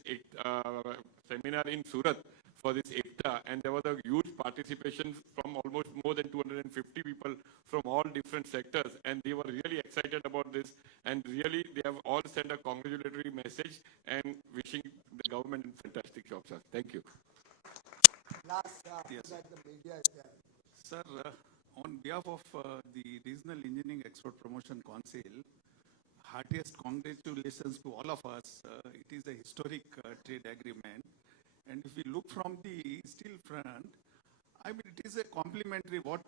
seminar in Surat for this ECTA, and there was a huge participation from almost more than 250 people from all different sectors, and they were really excited about this, and really they have all sent a congratulatory message and wishing the government a fantastic job, sir. Thank you. Last, Yes. that the media is there. Sir, on behalf of the Regional Engineering Export Promotion Council, heartiest congratulations to all of us. It is a historic trade agreement. And if we look from the steel front, I mean, it is a complementary, what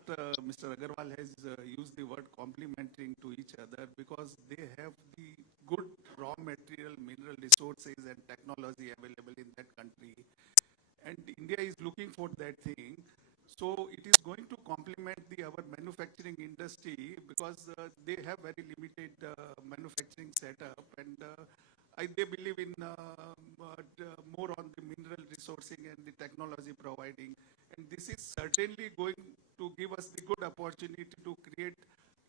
Mr. Agarwal has used the word complementing to each other, because they have the good raw material, mineral resources and technology available in that country. And India is looking for that thing. So it is going to complement our manufacturing industry, because they have very limited manufacturing setup, and they believe in more on the mineral resourcing and the technology providing. And this is certainly going to give us the good opportunity to create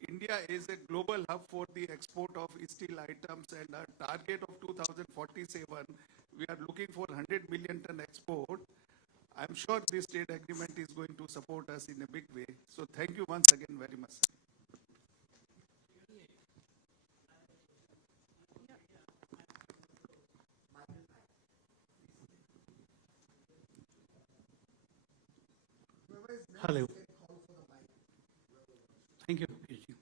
India as a global hub for the export of steel items, and our target of 2047, we are looking for 100 million ton export. I'm sure this trade agreement is going to support us in a big way. So thank you once again very much. Hello. Thank you, Piyush.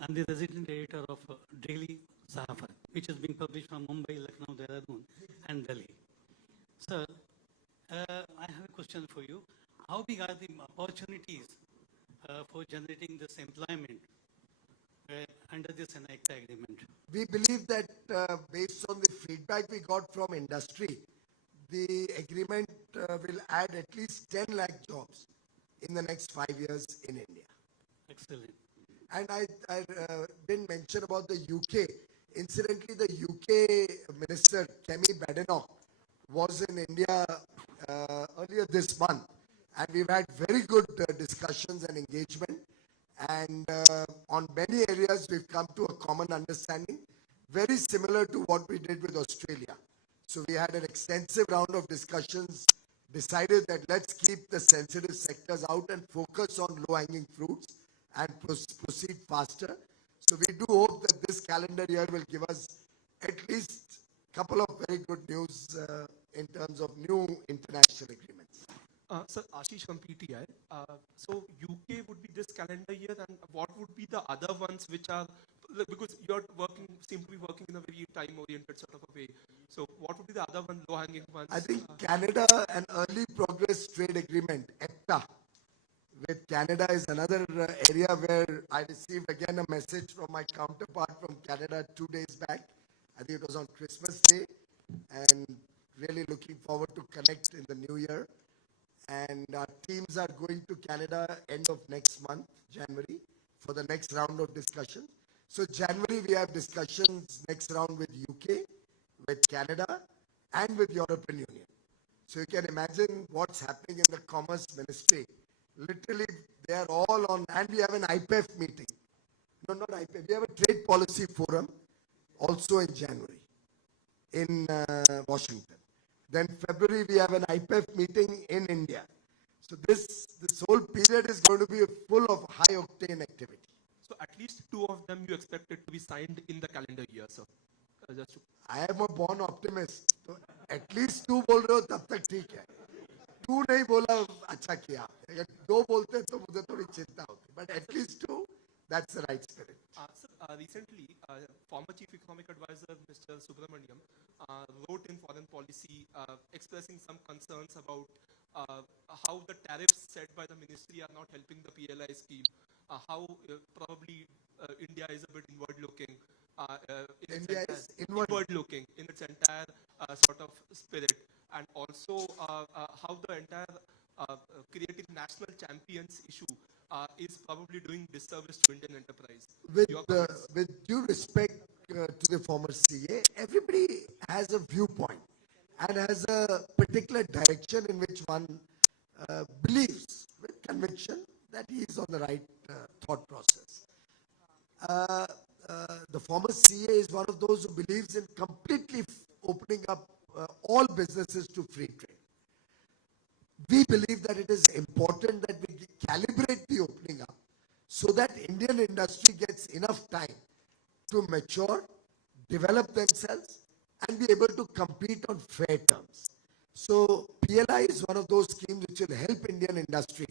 I'm the resident editor of Daily Sahafar, which is being published from Mumbai, Lucknow, Dehradun, and Delhi. Sir, I have a question for you. How big are the opportunities for generating this employment under this ECTA agreement? We believe that based on the feedback we got from industry, the agreement will add at least 10 lakh jobs in the next 5 years in India. Excellent. And I didn't mention about the UK. Incidentally, the UK Minister, Kemi Badenoch, was in India earlier this month. And we've had very good discussions and engagement. And on many areas, we've come to a common understanding, very similar to what we did with Australia. So we had an extensive round of discussions, decided that let's keep the sensitive sectors out and focus on low-hanging fruits and proceed faster. So we do hope that this calendar year will give us at least a couple of very good news in terms of new international agreements. Sir, Ashish from PTI. So UK would be this calendar year, and what would be the other ones which are, because you're working, seem to be working in a very time-oriented sort of a way. So what would be the other one, low-hanging ones? I think Canada, an early progress trade agreement, ECTA, with Canada is another area where I received again a message from my counterpart from Canada 2 days back. I think it was on Christmas Day, and really looking forward to connect in the new year. And our teams are going to Canada end of next month, January, for the next round of discussion. So January we have discussions next round with UK, with Canada, and with European Union. So you can imagine what's happening in the Commerce Ministry. Literally, they are all on, and we have an IPEF meeting. No, not IPEF. We have a trade policy forum also in January in Washington. Then February, we have an IPEF meeting in India. So this whole period is going to be full of high octane activity. So at least 2 of them you expect it to be signed in the calendar year, sir. Just to I am a born optimist. So at least 2 बोल रहे हो तब तक ठीक है. 2 नहीं बोला अच्छा किया. अगर 2 बोलते तो मुझे थोड़ी चिंता होती. But at least 2, that's the right spirit. Sir, recently, former Chief Economic Advisor Mr. Subramaniam wrote in Foreign Policy expressing some concerns about how the tariffs set by the ministry are not helping the PLI scheme, how probably India is a bit inward-looking. India is inward-looking in its entire sort of spirit, and also how the entire creating national champions issue is probably doing disservice to Indian enterprise. With due respect to the former CA, everybody has a viewpoint and has a particular direction in which one believes with conviction that he is on the right thought process. The former CA is one of those who believes in completely opening up all businesses to free trade. We believe that it is important that we calibrate the opening up so that Indian industry gets enough time to mature, develop themselves, and be able to compete on fair terms. So PLI is one of those schemes which will help Indian industry.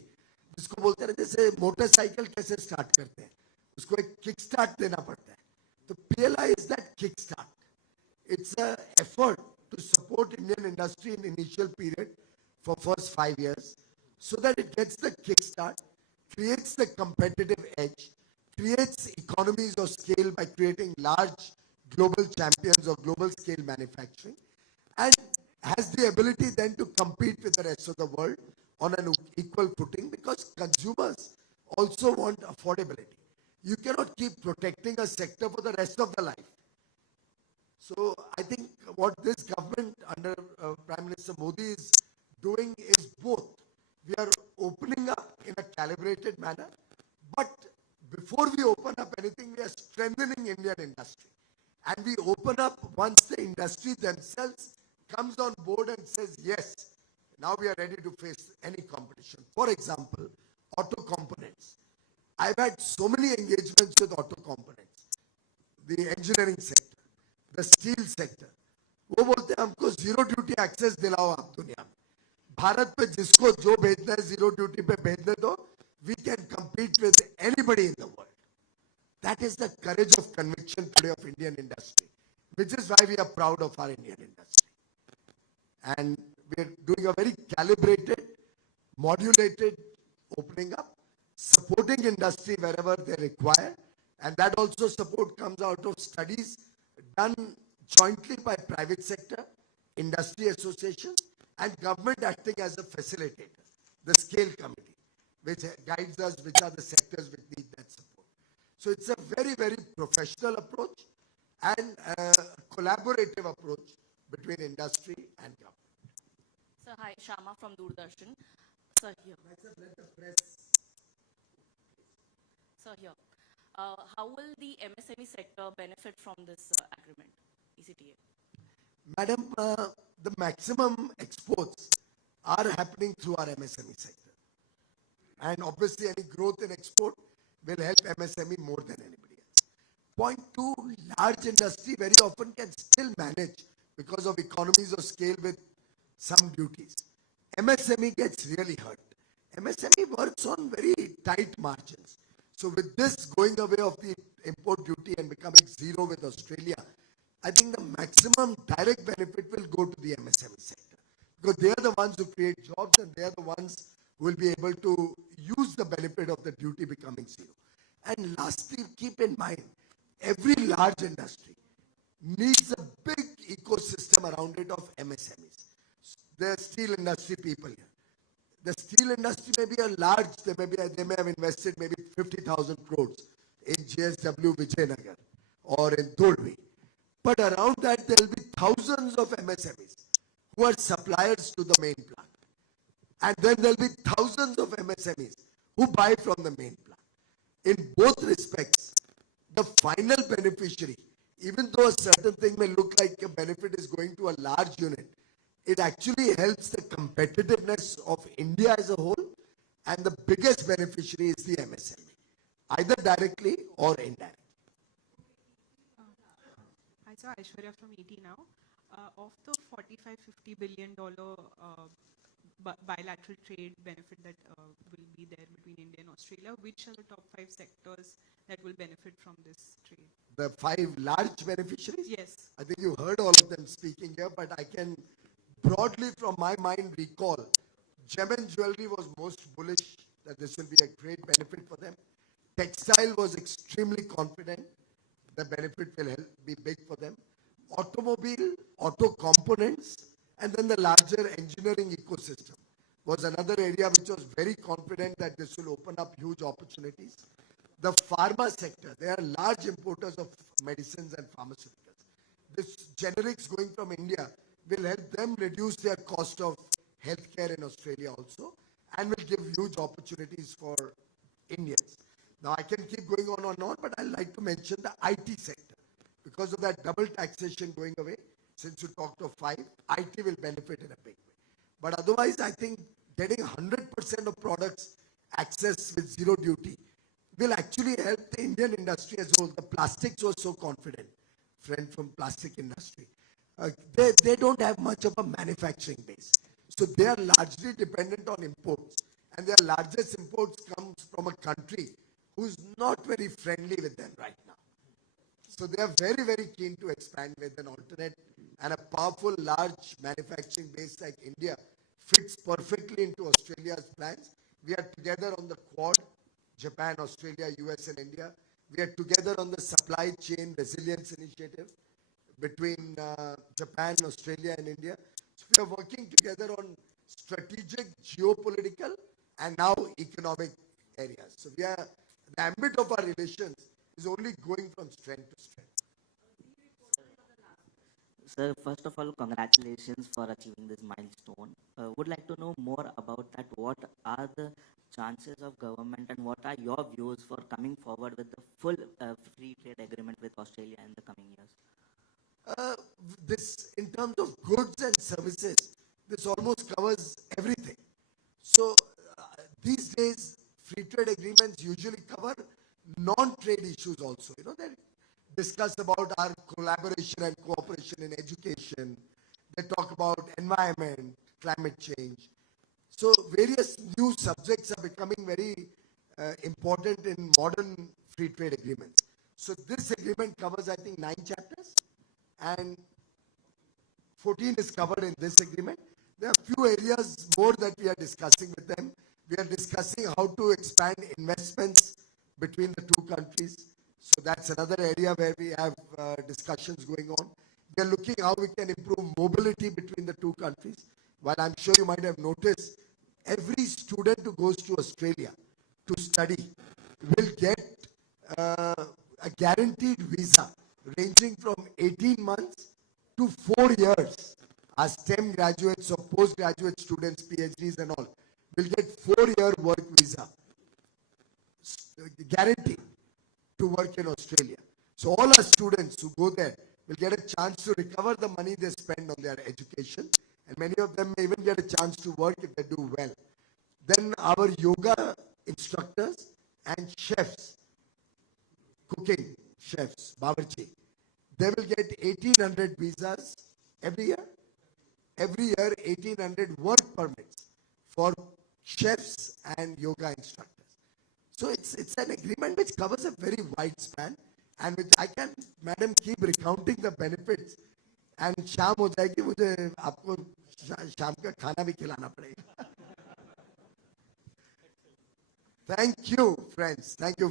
जिसको बोलते हैं जैसे motorcycle कैसे start करते हैं, उसको एक kick start देना पड़ता है. तो PLI is that kick start. It's an effort to support Indian industry in initial period for first 5 years, so that it gets the kickstart, creates the competitive edge, creates economies of scale by creating large global champions of global scale manufacturing, and has the ability then to compete with the rest of the world on an equal footing, because consumers also want affordability. You cannot keep protecting a sector for the rest of the life. So I think what this government under Prime Minister Modi is doing is both. We are opening up in a calibrated manner, but before we open up anything, we are strengthening Indian industry. And we open up once the industry themselves comes on board and says, yes, now we are ready to face any competition. For example, auto components. I've had so many engagements with auto components, the engineering sector, the steel sector. वो बोलते हैं हमको zero duty access दिलाओ आप दुनिया में. भारत पे जिसको जो भेजना है zero duty पे भेजने दो. We can compete with anybody in the world. That is the courage of conviction today of Indian industry, which is why we are proud of our Indian industry. And we are doing a very calibrated, modulated opening up, supporting industry wherever they require. And that also support comes out of studies done jointly by private sector, industry associations, and government acting as a facilitator, the scale committee, which guides us which are the sectors which need that support. So it's a very, very professional approach and a collaborative approach between industry and government. Sir, hi, Shama from Doordarshan. Sir, here. Sir, here. How will the MSME sector benefit from this agreement, ECTA? Madam, the maximum exports are happening through our MSME sector. And obviously any growth in export will help MSME more than anybody else. Point two, large industry very often can still manage because of economies of scale with some duties. MSME gets really hurt. MSME works on very tight margins. So with this going away of the import duty and becoming zero with Australia, I think the maximum direct benefit will go to the MSME sector, because they are the ones who create jobs and they are the ones who will be able to use the benefit of the duty becoming zero. And lastly, keep in mind, every large industry needs a big ecosystem around it of MSMEs. The steel industry people here. The steel industry may be a large, they may have invested maybe 50,000 crores in JSW Vijayanagar or in Dolvi. But around that, there will be thousands of MSMEs who are suppliers to the main plant. And then there will be thousands of MSMEs who buy from the main plant. In both respects, the final beneficiary, even though a certain thing may look like a benefit is going to a large unit, it actually helps the competitiveness of India as a whole, and the biggest beneficiary is the MSME, either directly or indirectly. Hi, sir. Aishwarya from ET now. Of the $45-50 billion bilateral trade benefit that will be there between India and Australia, which are the top 5 sectors that will benefit from this trade? The 5 large beneficiaries? Yes. I think you heard all of them speaking here, but I can broadly from my mind recall, gem and jewelry was most bullish that this will be a great benefit for them. Textile was extremely confident the benefit will be big for them. Automobile, auto components, and then the larger engineering ecosystem was another area which was very confident that this will open up huge opportunities. The pharma sector, they are large importers of medicines and pharmaceuticals. This generics going from India will help them reduce their cost of healthcare in Australia also, and will give huge opportunities for Indians. Now I can keep going on and on, but I'd like to mention the IT sector. Because of that double taxation going away, since you talked of 5, IT will benefit in a big way. But otherwise, I think getting 100% of products access with zero duty will actually help the Indian industry as a whole. The plastics was so confident, friend from plastic industry. They don't have much of a manufacturing base. So they are largely dependent on imports. And their largest imports comes from a country who's not very friendly with them right now. So they are very, very keen to expand with an alternate, and a powerful, large manufacturing base like India fits perfectly into Australia's plans. We are together on the Quad, Japan, Australia, US and India. We are together on the supply chain resilience initiative between Japan, Australia and India. So we are working together on strategic, geopolitical and now economic areas. So we are, the ambit of our relations is only going from strength to strength. Sir, first of all, congratulations for achieving this milestone. Would like to know more about that. What are the chances of government and what are your views for coming forward with the full free trade agreement with Australia in the coming years? This, in terms of goods and services, this almost covers everything. So these days, free trade agreements usually cover non-trade issues also. You know, they discuss about our collaboration and cooperation in education. They talk about environment, climate change. So various new subjects are becoming very important in modern free trade agreements. So this agreement covers, I think, 9 chapters, and 14 is covered in this agreement. There are few areas more that we are discussing with them. We are discussing how to expand investments between the 2 countries. So that's another area where we have discussions going on. We are looking how we can improve mobility between the 2 countries. While I'm sure you might have noticed, every student who goes to Australia to study will get a guaranteed visa ranging from 18 months to 4 years. Our STEM graduates or postgraduate students, PhDs and all, will get 4-year work visa, guaranteed to work in Australia. So all our students who go there will get a chance to recover the money they spend on their education, and many of them may even get a chance to work if they do well. Then our yoga instructors and chefs, cooking chefs, bawarchi, they will get 1,800 visas every year. Every year, 1,800 work permits for chefs and yoga instructors. So it's an agreement which covers a very wide span, and which I can, madam, keep recounting the benefits. And शाम हो जाएगी, मुझे आपको शाम का खाना भी खिलाना पड़ेगा. Thank you, friends. Thank you.